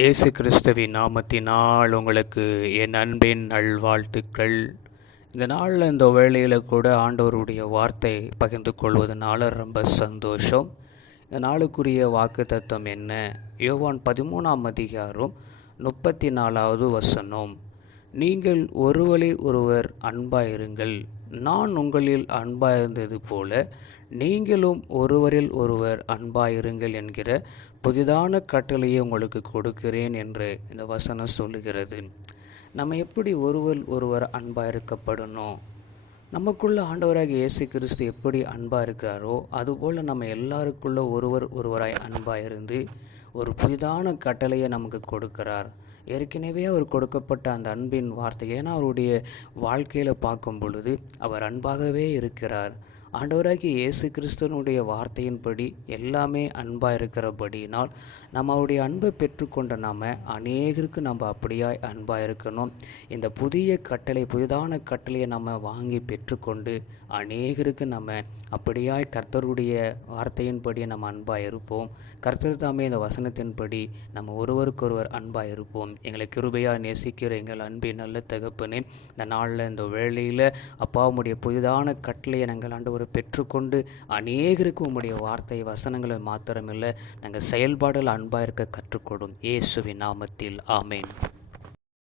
இயேசு கிறிஸ்துவின் நாமத்தினால் உங்களுக்கு என் அன்பின் நல்வாழ்த்துக்கள். இந்த நாளில் இந்த வேளையில் கூட ஆண்டவருடைய வார்த்தை பகிர்ந்து கொள்வதனால ரொம்ப சந்தோஷம். இந்த நாளுக்குரிய வாக்கு தத்துவம் என்ன? யோவான் 13ஆம் அதிகாரம் 34வது வசனம். நீங்கள் ஒருவரில் ஒருவர் அன்பாயிருங்கள், நான் உங்களில் அன்பாயிருந்தது போல நீங்களும் ஒருவரில் ஒருவர் அன்பாயிருங்கள் என்கிற புதிதான கட்டளையை உங்களுக்கு கொடுக்கிறேன் என்று இந்த வசனம் சொல்லுகிறது. நம்ம எப்படி ஒருவர் அன்பாயிருக்கப்படணும்? நமக்குள்ள ஆண்டவராக இயேசு கிறிஸ்து எப்படி அன்பாக இருக்கிறாரோ அதுபோல் நம்ம எல்லாருக்குள்ள ஒருவராய் அன்பாக இருந்து ஒரு புதிதான கட்டளையை நமக்கு கொடுக்கிறார். ஏற்கனவே அவர் கொடுக்கப்பட்ட அந்த அன்பின் வார்த்தை, ஏன்னா அவருடைய வாழ்க்கையில் பார்க்கும் பொழுது அவர் அன்பாகவே இருக்கிறார். ஆண்டவராகிய இயேசு கிறிஸ்துவனுடைய வார்த்தையின்படி எல்லாமே அன்பாக இருக்கிறபடினால் நம்ம அவருடைய அன்பை பெற்றுக்கொண்ட நாம் அநேகருக்கு நம்ம அப்படியாய் அன்பாக இருக்கணும். இந்த புதிதான கட்டளையை நம்ம வாங்கி பெற்றுக்கொண்டு அநேகருக்கு நம்ம அப்படியாய் கர்த்தருடைய வார்த்தையின்படி நம்ம அன்பாக இருப்போம். கர்த்தர் தாமே இந்த வசனத்தின்படி நம்ம ஒருவருக்கொருவர் அன்பாக இருப்போம். எங்களை கிருபையாக நேசிக்கிற எங்கள் அன்பின் நல்ல தகப்பனே, இந்த நாளில் இந்த வேளையில் அப்பாவுடைய புதிதான கட்டளையை நாங்கள் ஆண்டவர் பெற்றுக்கொண்டு அநேகருக்கு உம்முடைய வார்த்தை வசனங்களை மாத்திரமில்லை, நாங்கள் செயல்பாடுகள் அன்பாக இருக்க கற்றுக்கொடும். இயேசுவின் நாமத்தில் ஆமேன்.